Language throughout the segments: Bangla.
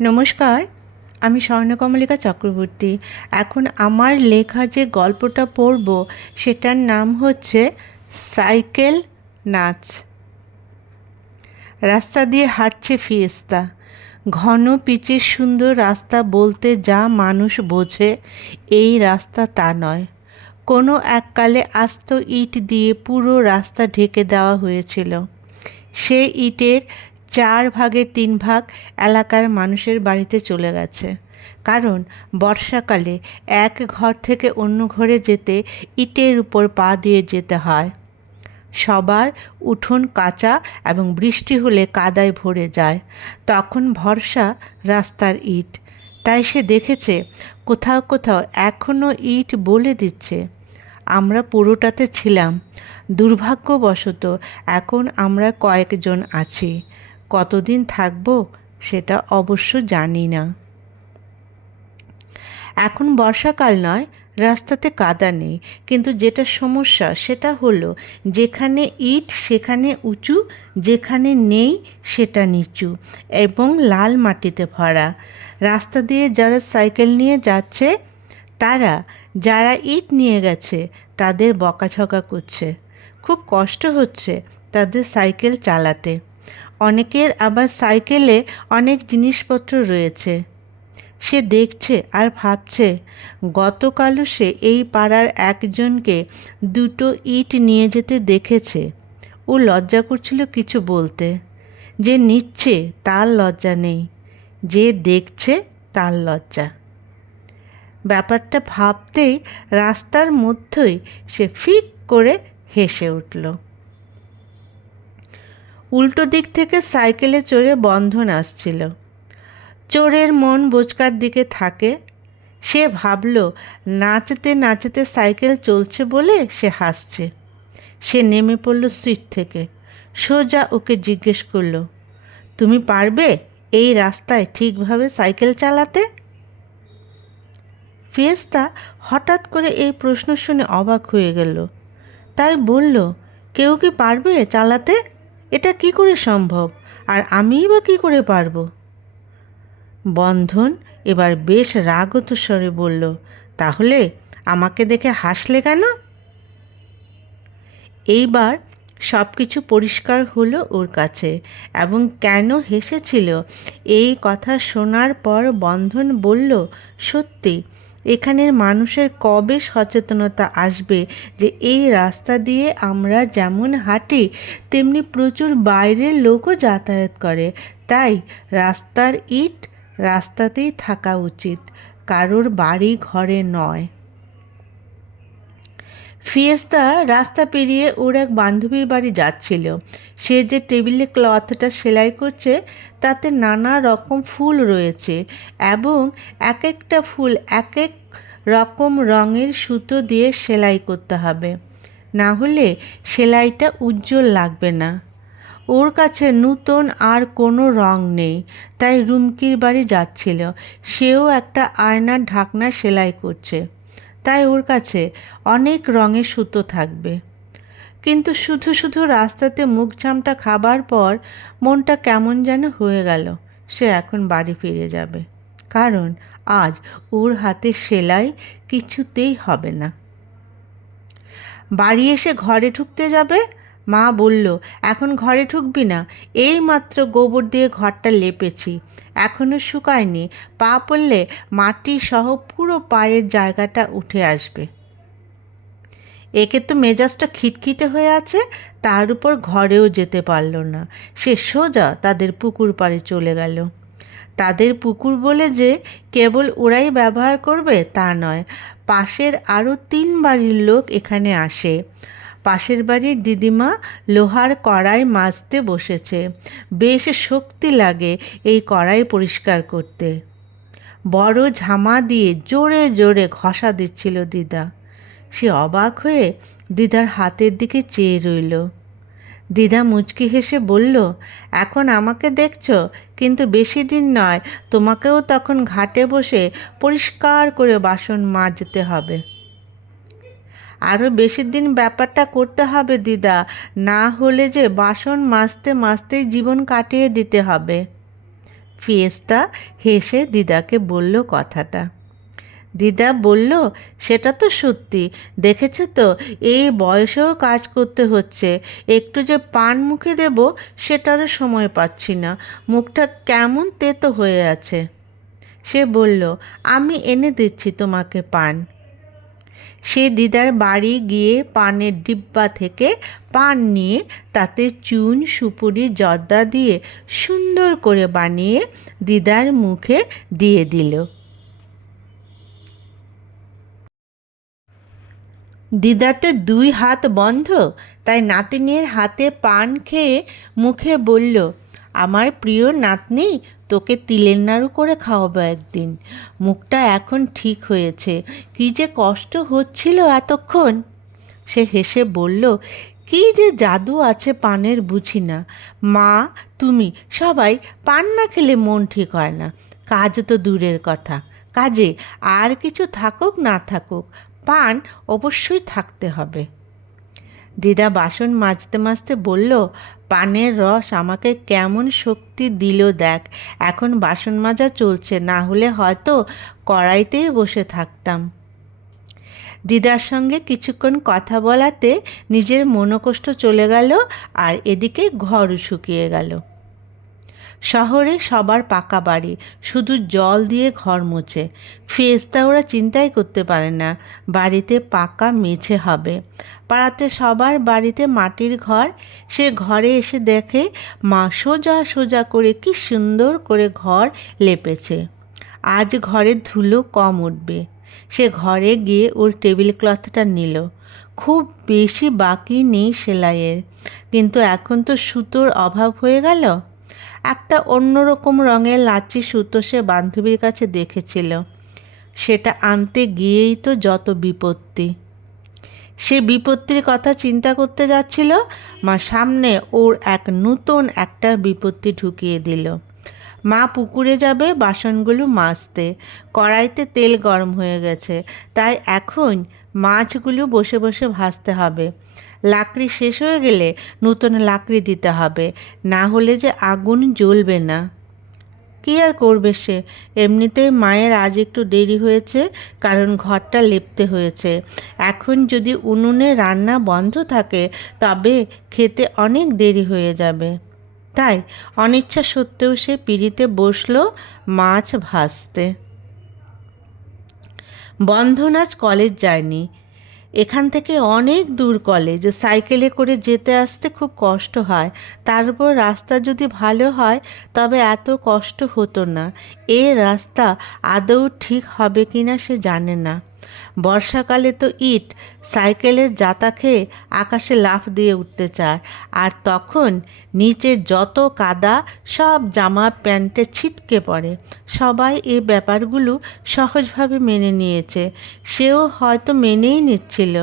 নমস্কার, আমি স্বর্ণকমলিকা চক্রবর্তী। এখন আমার লেখা যে গল্পটা পড়ব, সেটার নাম হচ্ছে সাইকেল নাচ। রাস্তা দিয়ে হাঁটছে ফিয়েস্তা। ঘন, পিচের, সুন্দর রাস্তা বলতে যা মানুষ বোঝে, এই রাস্তা তা নয়। কোনো এককালে আস্ত ইট দিয়ে পুরো রাস্তা ঢেকে দেওয়া হয়েছিল। সে ইটের চার ভাগের তিন ভাগ এলাকার মানুষের বাড়িতে চলে গেছে। কারণ বর্ষাকালে এক ঘর থেকে অন্য ঘরে যেতে ইটের উপর পা দিয়ে যেতে হয়। সবার উঠোন কাঁচা এবং বৃষ্টি হলে কাদায় ভরে যায়। তখন ভরসা রাস্তার ইট। তাই সে দেখেছে, কোথাও কোথাও এখনও ইট বলে দিচ্ছে। আমরা পুরোটাতে ছিলাম। দুর্ভাগ্যবশত এখন আমরা কয়েকজন আছি। কতদিন থাকব সেটা অবশ্য জানি না। এখন বর্ষাকাল নয়, রাস্তাতে কাদা নেই। কিন্তু যেটা সমস্যা সেটা হলো যেখানে ইট সেখানে উঁচু, যেখানে নেই সেটা নিচু এবং লাল মাটিতে ভরা। রাস্তা দিয়ে যারা সাইকেল নিয়ে যাচ্ছে, তারা, যারা ইট নিয়ে গেছে, তাদের বকাঝকা করছে। খুব কষ্ট হচ্ছে তাদের সাইকেল চালাতে। অনেকের আবার সাইকেলে অনেক জিনিসপত্র রয়েছে। সে দেখছে আর ভাবছে, গতকালও সে এই পাড়ার একজনকে দুটো ইট নিয়ে যেতে দেখেছে। ও লজ্জা করছিল কিছু বলতে। যে নিচ্ছে, তার লজ্জা নেই। যে দেখছে, তার লজ্জা। ব্যাপারটা ভাবতেই রাস্তার মধ্যেই সে ফিক করে হেসে উঠল। উল্টো দিক থেকে সাইকেলে চড়ে বন্ধন আসছিল। চোরের মন বোচকার দিকে থাকে। সে ভাবল, নাচতে নাচতে সাইকেল চলছে বলে সে হাসছে। সে নেমে পড়ল সিট থেকে। সোজা ওকে জিজ্ঞেস করল, তুমি পারবে এই রাস্তায় ঠিকভাবে সাইকেল চালাতে? ফিয়েস্তা হঠাৎ করে এই প্রশ্ন শুনে অবাক হয়ে গেল। তাই বলল, কেউ কি পারবে চালাতে? এটা কি করে সম্ভব? আর আমিই বা কী করে পারব? বন্ধন এবার বেশ রাগত স্বরে বলল, তাহলে আমাকে দেখে হাসলে কেন? এইবার সব কিছু পরিষ্কার হলো ওর কাছে এবং কেন হেসেছিল? এই কথা শোনার পর বন্ধন বলল, সত্যি এখানের মানুষের কবে সচেতনতা আসবে যে এই রাস্তা দিয়ে আমরা যেমন হাঁটি, তেমনি প্রচুর বাইরের লোকও যাতায়াত করে। তাই রাস্তার ইট রাস্তাতেই থাকা উচিত, কারোর বাড়ি ঘরে নয়। ফিয়েস্তা রাস্তা পেরিয়ে ওর এক বান্ধবীর বাড়ি যাচ্ছিল। সে যে টেবিলে ক্লথটা সেলাই করছে, তাতে নানা রকম ফুল রয়েছে এবং এক একটা ফুল এক এক রকম রঙের সুতো দিয়ে সেলাই করতে হবে। না হলে সেলাইটা উজ্জ্বল লাগবে না। ওর কাছে নূতন আর কোনো রং নেই, তাই রুমকির বাড়ি যাচ্ছিল। সেও একটা আয়নার ঢাকনা সেলাই করছে। তাই ওর কাছে অনেক রঙের সুতো থাকবে। কিন্তু শুধু শুধু রাস্তাতে মুখ ঝামটা খাবার পর মনটা কেমন যেন হয়ে গেল, সে এখন বাড়ি ফিরে যাবে। কারণ আজ ওর হাতে সেলাই কিছুতেই হবে না। বাড়ি এসে ঘরে ঢুকতে যাবে? মা বলল, এখন ঘরে ঢুকবি না। এই মাত্র গোবর দিয়ে ঘরটা লেপেছি। এখনও শুকায়নি। পা পড়লে মাটি সহ পুরো পায়ের জায়গাটা উঠে আসবে। একে তো মেজাজটা খিটখিটে হয়ে আছে, তার উপর ঘরেও যেতে পারল না। সে সোজা তাদের পুকুর পাড়ে চলে গেল। তাদের পুকুর বলে যে কেবল ওরাই ব্যবহার করবে তা নয়, পাশের আরও তিন বাড়ির লোক এখানে আসে। পাশের বাড়ির দিদিমা লোহার কড়াই মাজতে বসেছে। বেশ শক্তি লাগে এই কড়াই পরিষ্কার করতে। বড় ঝামা দিয়ে জোরে জোরে ঘষা দিচ্ছিল দিদা। সে অবাক হয়ে দিদার হাতের দিকে চেয়ে রইল। দিদা মুচকি হেসে বলল, এখন আমাকে দেখছ, কিন্তু বেশি দিন নয়, তোমাকেও তখন ঘাটে বসে পরিষ্কার করে বাসন মাজতে হবে। আরও বেশি দিন ব্যাপারটা করতে হবে দিদা, না হলে যে বাসন মাজতে মাজতেই জীবন কাটিয়ে দিতে হবে। ফিয়েস্তা হেসে দিদাকে বলল কথাটা। দিদা বলল, সেটা তো সত্যি। দেখেছে তো, এই বয়সেও কাজ করতে হচ্ছে। একটু যে পান মুখে দেব, সেটারও সময় পাচ্ছি না। মুখটা কেমন তেতো হয়ে আছে। সে বলল, আমি এনে দিচ্ছি তোমাকে পান। সে দিদার বাড়ি গিয়ে পানের ডিব্বা থেকে পান নিয়ে তাতে চুন, সুপুরি, জর্দা দিয়ে সুন্দর করে বানিয়ে দিদার মুখে দিয়ে দিল। দিদার তো দুই হাত বন্ধ, তাই নাতিনের হাতে পান খেয়ে মুখে বলল আমার প্রিয় নাতনি, তোকে তিলের নাড়ু করে খাওয়াবো একদিন। মুখটা এখন ঠিক হয়েছে। কি যে কষ্ট হচ্ছিল এতক্ষণ। সে হেসে বলল, কি যে জাদু আছে পানের বুঝি না। মা, তুমি সবাই পান না খেলে মন ঠিক হয় না। কাজ তো দূরের কথা। কাজে আর কিছু থাকুক, না থাকুক, পান অবশ্যই থাকতে হবে। দিদা বাসন মাজতে মাজতে বলল পানের রস আমাকে কেমন শক্তি দিল দেখ, এখন বাসন মাজা চলছে, না হলে হয়তো কড়াইতেই বসে থাকতাম। দিদার সঙ্গে কিছুক্ষণ কথা বলাতে নিজের মনোকষ্ট চলে গেল আর এদিকে ঘর শুকিয়ে গেল। শহরে সবার পাকা বাড়ি, শুধু জল দিয়ে ঘর মোছে। ফেস্তা ওরা চিন্তাই করতে পারে না, বাড়িতে পাকা মেছে হবে। পাড়াতে সবার বাড়িতে মাটির ঘর, সে ঘরে এসে দেখে মা সোজা সোজা করে কি সুন্দর করে ঘর লেপেছে। আজ ঘরের ধুলো কম উঠবে। সে ঘরে গিয়ে ওর টেবিল ক্লথটা নিল। খুব বেশি বাকি নেই সেলাইয়ের। কিন্তু এখন তো সুতোর অভাব হয়ে গেল। একটা অন্যরকম রঙের লাচি সুতো সে বান্ধবীর কাছে দেখেছিল। সেটা আনতে গিয়েই তো যত বিপত্তি। সে বিপত্তির কথা চিন্তা করতে যাচ্ছিল, মা সামনে ওর এক নূতন একটা বিপত্তি ঢুকিয়ে দিল। মা পুকুরে যাবে বাসনগুলো মাজতে। কড়াইতে তেল গরম হয়ে গেছে, তাই এখন মাছগুলো বসে বসে ভাজতে হবে। লাকড়ি শেষ হয়ে গেলে নতুন লাকড়ি দিতে হবে। না হলে যে আগুন জ্বলবে না। কী আর করবে সে? এমনিতেই মায়ের আজ একটু দেরি হয়েছে, কারণ ঘরটা লেপতে হয়েছে। এখন যদি উনুনে রান্না বন্ধ থাকে, তবে খেতে অনেক দেরি হয়ে যাবে। তাই অনিচ্ছা সত্ত্বেও সে পিড়িতে বসল মাছ ভাজতে। বন্ধন আজ কলেজ যায়নি। এখান থেকে অনেক দূর কলেজ সাইকেলে করে যেতে আসতে খুব কষ্ট হয়। তারপর রাস্তা যদি ভালো হয়, তবে এত কষ্ট হতো না। এ রাস্তা আদৌ ঠিক হবে কি না সে জানে না। বর্ষাকালে তো ইট সাইকেলের জাতা খেয়ে আকাশে লাফ দিয়ে উঠতে চায়। আর তখন নিচে যত কাদা, সব জামা প্যান্টে ছিটকে পড়ে। সবাই এ ব্যাপারগুলো সহজভাবে মেনে নিয়েছে। সেও হয়তো মেনেই নিচ্ছিল,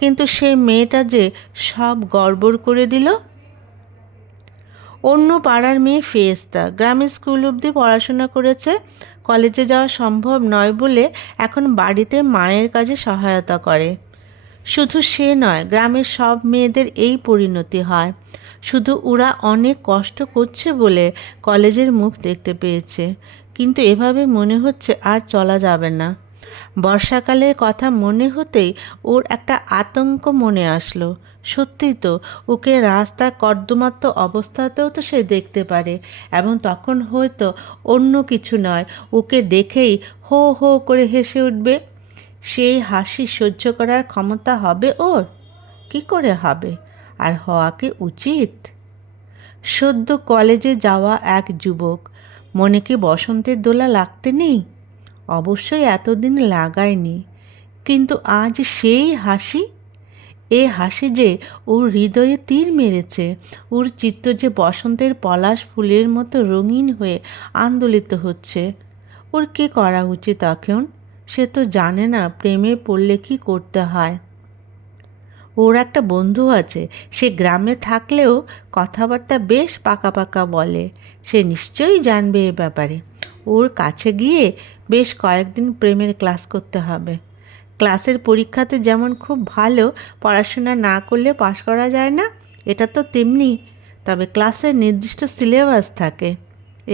কিন্তু সে মেয়েটা যে সব গড়বড় করে দিল? অন্য পাড়ার মেয়ে ফেস্তা গ্রামের স্কুল অবধি পড়াশোনা করেছে। কলেজে যাওয়া সম্ভব নয় বলে এখন বাড়িতে মায়ের কাজে সহায়তা করে। শুধু সে নয়, গ্রামের সব মেয়েদের এই পরিণতি হয়। শুধু ওরা অনেক কষ্ট করছে বলে কলেজের মুখ দেখতে পেয়েছে। কিন্তু এভাবে মনে হচ্ছে আর চলা যাবে না। বর্ষাকালের কথা মনে হতেই ওর একটা আতঙ্ক মনে আসলো। সত্যিই তো, ওকে রাস্তায় কর্দমাত্ম অবস্থাতেও তো সে দেখতে পারে। এবং তখন হয়তো অন্য কিছু নয়, ওকে দেখেই হো হো করে হেসে উঠবে। সেই হাসি সহ্য করার ক্ষমতা হবে ওর? কি করে হবে? আর হওয়া কি উচিত? সদ্য কলেজে যাওয়া এক যুবক, মনে কি বসন্তের দোলা লাগতে নেই? অবশ্যই এতদিন লাগায়নি, কিন্তু আজ সেই হাসি এ হাসি যে ওর হৃদয়ে তীর মেরেছে, ওর চিত্ত যে বসন্তের পলাশ ফুলের মতো রঙিন হয়ে আন্দোলিত হচ্ছে। ওর কি করা উচিত এখন? সে তো জানে না প্রেমে পড়লে কি করতে হয়। ওর একটা বন্ধু আছে, সে গ্রামে থাকলেও কথাবার্তা বেশ পাকা পাকা বলে। সে নিশ্চয়ই জানবে এ ব্যাপারে। ওর কাছে গিয়ে বেশ কয়েকদিন প্রেমের ক্লাস করতে হবে। ক্লাসের পরীক্ষাতে যেমন খুব ভালো পড়াশোনা না করলে পাশ করা যায় না, এটা তো তেমনি। তবে ক্লাসের নির্দিষ্ট সিলেবাস থাকে,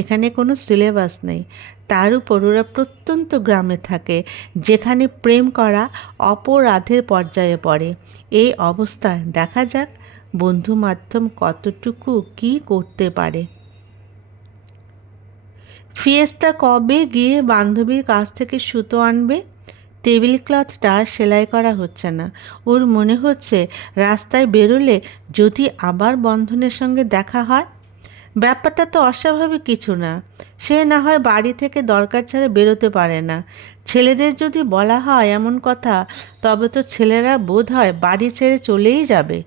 এখানে কোনো সিলেবাস নেই। তার উপর ওরা প্রত্যন্ত গ্রামে থাকে, যেখানে প্রেম করা অপরাধের পর্যায়ে পড়ে। এই অবস্থায় দেখা যাক বন্ধু মাধ্যম কতটুকু কি করতে পারে। ফিয়েস্তা কবে গিয়ে বান্ধবীর কাছ থেকে সুতো আনবে? টেবিল ক্লথটা সেলাই করা হচ্ছে না। ওর মনে হচ্ছে রাস্তায় বেরোলে যদি আবার বন্ধনের সঙ্গে দেখা হয়? ব্যাপারটা তো অস্বাভাবিক কিছু না। সে না হয় বাড়ি থেকে দরকার ছাড়া বেরোতে পারে না। ছেলেদের যদি বলা হয় এমন কথা, তবে তো ছেলেরা বোধ হয় বাড়ি ছেড়ে চলেই যাবে।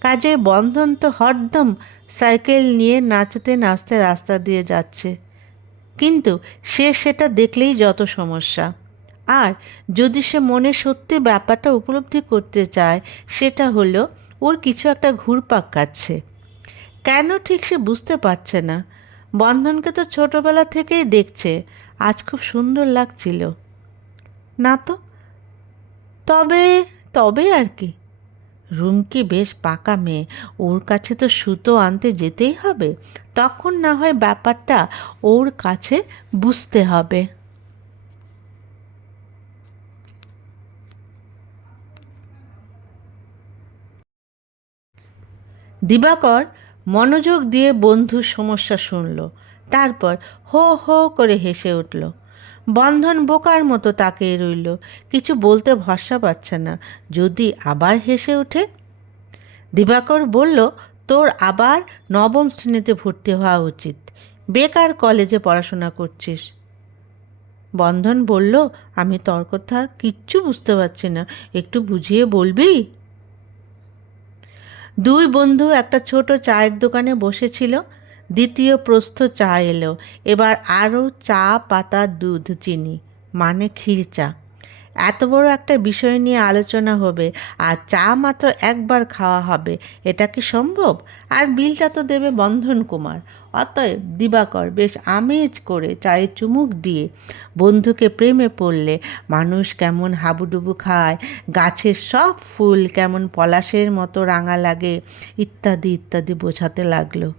কাজে বন্ধন তো হরদম সাইকেল নিয়ে নাচতে নাচতে রাস্তা দিয়ে যাচ্ছে। কিন্তু সে সেটা দেখলেই যত সমস্যা। আর যদি সে মনে সত্যি ব্যাপারটা উপলব্ধি করতে চায়, সেটা হলো ওর কিছু একটা ঘুরপাক কাচ্ছে কেন ঠিক সে বুঝতে পারছে না? বন্ধনকে তো ছোটোবেলা থেকেই দেখছে, আজ খুব সুন্দর লাগছিল। না তো? তবে তবে আর কি। রুমকি বেশ পাকা মেয়ে, ওর কাছে তো সুতো আনতে যেতেই হবে। তখন না হয় ব্যাপারটা ওর কাছে বুঝতে হবে। দিবাকর মনোযোগ দিয়ে বন্ধুর সমস্যা শুনল। তারপর হো হো করে হেসে উঠল। বন্ধন বোকার মতো তাকিয়ে রইল। কিছু বলতে ভরসা পাচ্ছে না। যদি আবার হেসে ওঠে? দিবাকর বলল, তোর আবার নবম শ্রেণীতে ভর্তি হওয়া উচিত। বেকার কলেজে পড়াশোনা করছিস। বন্ধন বলল, আমি তোর কথা কিচ্ছু বুঝতে পারছি না। একটু বুঝিয়ে বলবি? দুই বন্ধু একটা ছোট চায়ের দোকানে বসেছিল। দ্বিতীয় প্রস্থ চা এলো। এবার আরও চা, পাতা, দুধ, চিনি মানে ক্ষীর চা। এত বড় একটা বিষয় নিয়ে আলোচনা হবে, আর চা মাত্র একবার খাওয়া হবে, এটা কি সম্ভব? আর বিলটা তো দেবে বন্ধন কুমার। অতএব দিবাকর বেশ আমেজ করে চায়ে চুমুক দিয়ে বন্ধুকে প্রেমে পড়লে মানুষ কেমন হাবুডুবু খায়, গাছের সব ফুল কেমন পলাশের মতো রাঙা লাগে, ইত্যাদি ইত্যাদি বোঝাতে লাগল।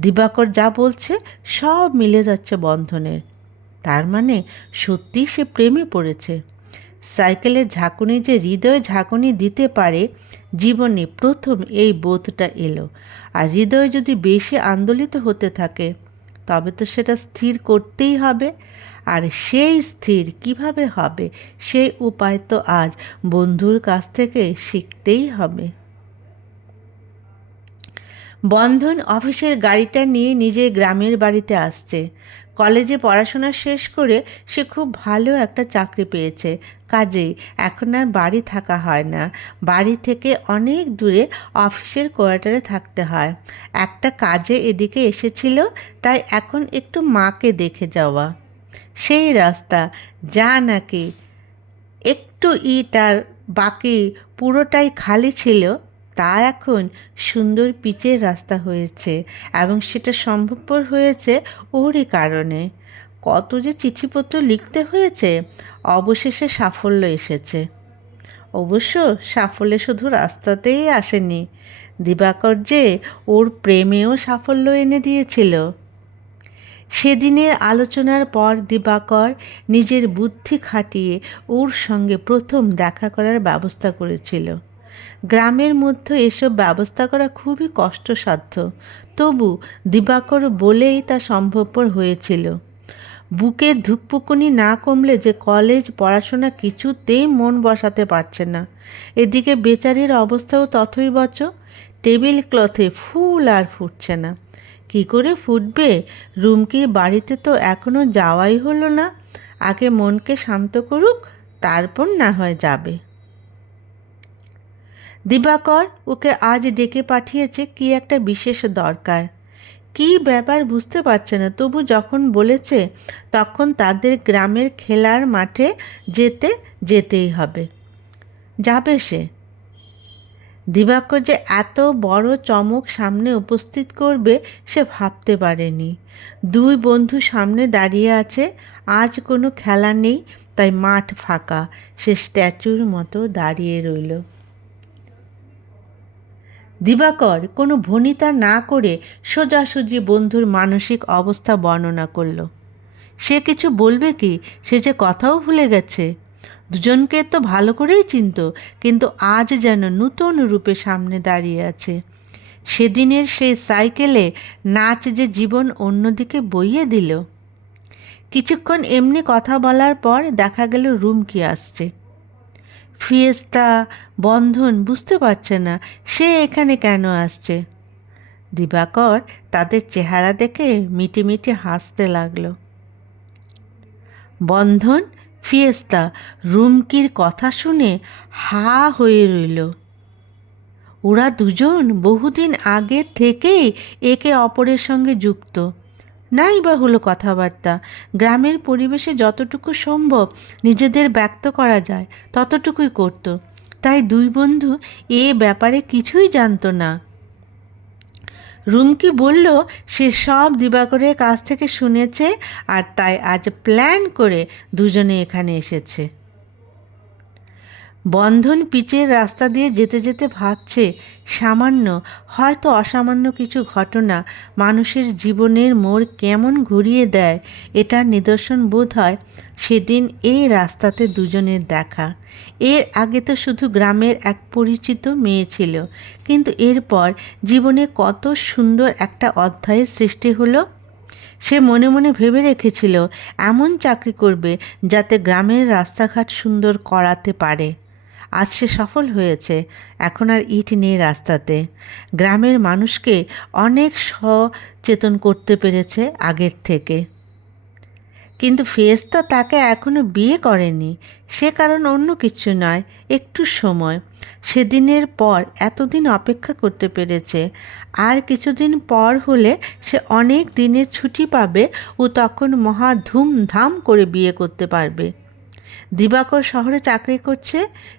দিবাকর যা বলছে সব মিলে যাচ্ছে বন্ধনের। তার মানে সত্যিই সে প্রেমে পড়েছে। সাইকেলের ঝাঁকুনি যে হৃদয়ে ঝাঁকুনি দিতে পারে, জীবনে প্রথম এই বোধটা এলো। আর হৃদয় যদি বেশি আন্দোলিত হতে থাকে, তবে তো সেটা স্থির করতেই হবে। আর সেই স্থির কীভাবে হবে, সেই উপায় তো আজ বন্ধুর কাছ থেকে শিখতেই হবে। বন্ধন অফিসের গাড়িটা নিয়ে নিজের গ্রামের বাড়িতে আসছে। কলেজে পড়াশোনা শেষ করে সে খুব ভালো একটা চাকরি পেয়েছে। কাজেই এখন আর বাড়ি থাকা হয় না। বাড়ি থেকে অনেক দূরে অফিসের কোয়ার্টারে থাকতে হয়। একটা কাজে এদিকে এসেছিল, তাই এখন একটু মাকে দেখে যাওয়া। সেই রাস্তা, যা নাকি। একটু ইট আর বাকি পুরোটাই খালি ছিল। তা এখন সুন্দর পিচের রাস্তা হয়েছে এবং সেটা সম্ভবপর হয়েছে ওরই কারণে। কত যে চিঠিপত্র লিখতে হয়েছে, অবশেষে সাফল্য এসেছে। অবশ্য সাফল্যে শুধু রাস্তাতেই আসেনি। দিবাকর যে ওর প্রেমেও সাফল্য এনে দিয়েছিল। সেদিনের আলোচনার পর দিবাকর নিজের বুদ্ধি খাটিয়ে ওর সঙ্গে প্রথম দেখা করার ব্যবস্থা করেছিল। গ্রামের মধ্যে এসব ব্যবস্থা করা খুবই কষ্টসাধ্য। তবু দিবাকর বলেই তা সম্ভবপর হয়েছিল। বুকের ধুকপুকুনি না কমলে যে কলেজ পড়াশোনা কিছুতেই মন বসাতে পারছে না। এদিকে বেচারির অবস্থাও তথই বচ, টেবিল ক্লথে ফুল আর ফুটছে না। কি করে ফুটবে? রুমকির বাড়িতে তো এখনও যাওয়াই হলো না। আগে মনকে শান্ত করুক, তারপর না হয় যাবে। দিবাকর ওকে আজ ডেকে পাঠিয়েছে কি একটা বিশেষ দরকার। কি ব্যাপার বুঝতে পারছে না, তবু যখন বলেছে তখন তাদের গ্রামের খেলার মাঠে যেতে যেতেই হবে। যাবে সে। দিবাকর যে এত বড় চমক সামনে উপস্থিত করবে সে ভাবতে পারেনি। দুই বন্ধু সামনে দাঁড়িয়ে আছে, আজ কোনো খেলা নেই, তাই মাঠ ফাঁকা। সে স্ট্যাচুর মতো দাঁড়িয়ে রইল। দিবাকর কোনো ভনিতা না করে সোজাসুজি বন্ধুর মানসিক অবস্থা বর্ণনা করল। সে কিছু বলবে কি? সে যে কথাও ভুলে গেছে। দুজনকে তো ভালো করেই চিনত, কিন্তু আজ যেন নূতন রূপে সামনে দাঁড়িয়ে আছে। সেদিনের সেই সাইকেলে নাচ যে জীবন অন্যদিকে বইয়ে দিল। কিছুক্ষণ এমনি কথা বলার পর দেখা গেল রুমকি আসছে। ফিয়েস্তা, বন্ধন বুঝতে পারছে না, সে এখানে কেন আসছে? দিবাকর তাদের চেহারা দেখে মিটিমিটি হাসতে লাগল। বন্ধন, ফিয়েস্তা, রুমকির কথা শুনে হা হয়ে রইল। ওরা দুজন বহুদিন আগে থেকেই একে অপরের সঙ্গে যুক্ত। নাই বা হলো কথাবার্তা। গ্রামের পরিবেশে যতটুকু সম্ভব নিজেদের ব্যক্ত করা যায়, ততটুকুই করত। তাই দুই বন্ধু এ ব্যাপারে কিছুই জানত না। রুমকি বলল, সে সব দিবাকরের কাছ থেকে শুনেছে আর তাই আজ প্ল্যান করে দুজনে এখানে এসেছে। বন্ধন পিচের রাস্তা দিয়ে যেতে যেতে ভাবছে, সামান্য, হয়তো অসামান্য কিছু ঘটনা মানুষের জীবনের মোড় কেমন ঘুরিয়ে দেয়, এটার নিদর্শন বোধ হয় সেদিন এই রাস্তাতে দুজনের দেখা। এর আগে তো শুধু গ্রামের এক পরিচিত মেয়ে ছিল, কিন্তু এরপর জীবনে কত সুন্দর একটা অধ্যায়ের সৃষ্টি হলো। সে মনে মনে ভেবে রেখেছিল, এমন চাকরি করবে যাতে গ্রামের রাস্তাঘাট সুন্দর করাতে পারে। আজ সে সফল হয়েছে। এখন আর ইট নেই রাস্তাতে। গ্রামের মানুষকে অনেক সচেতন করতে পেরেছে আগের থেকে। কিন্তু ফেস্তা তাকে এখনও বিয়ে করেনি। সে কারণ অন্য কিছু নয়, একটু সময়। সেদিনের পর এতদিন অপেক্ষা করতে পেরেছে। আর কিছুদিন পর হলে সে অনেক দিনের ছুটি পাবে ও তখন মহা ধুমধাম করে বিয়ে করতে পারবে। দিবাকর শহরে চাকরি করছে,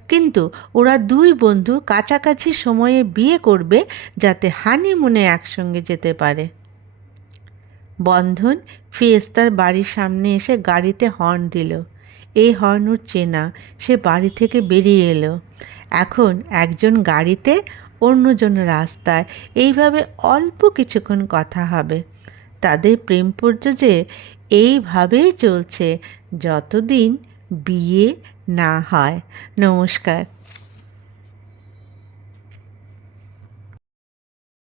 কিন্তু ওরা দুই বন্ধু কাছাকাছি সময়ে বিয়ে করবে যাতে হানিমুনে একসঙ্গে যেতে পারে। বন্ধন ফিয়েস্তার বাড়ির সামনে এসে গাড়িতে হর্ন দিল। এই হর্ন ওর চেনা, সে বাড়ি থেকে বেরিয়ে এলো। এখন একজন গাড়িতে, অন্যজন রাস্তায়, এইভাবে অল্প কিছুক্ষণ কথা হবে। তাদের প্রেম যে এইভাবেই চলছে, যতদিন বিয়ে না হয় নমস্কার